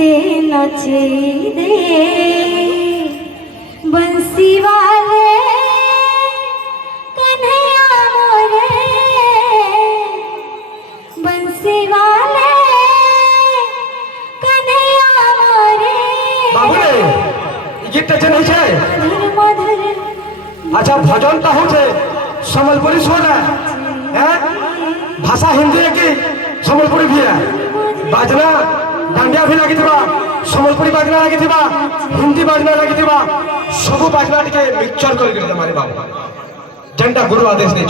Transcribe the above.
दे नचे दे बंसी वाले कन्हैया मोरे बंसी वाले कन्हैया मोरे बाबू रे गीतটা জানি છે मधुर अच्छा भजनটা হচ্ছে সম্বলপুরি শোনা হ্যাঁ भाषा हिंदी है कि सम्बलपुरी भी है बाजना डांडिया भी लगी थी सम्बलपुरी बाजना लगी थी हिंदी बाजना लगी थी सब बाजना टे मिक्सचर कर हमारे बाबू जेनटा गुरु आदेश नहीं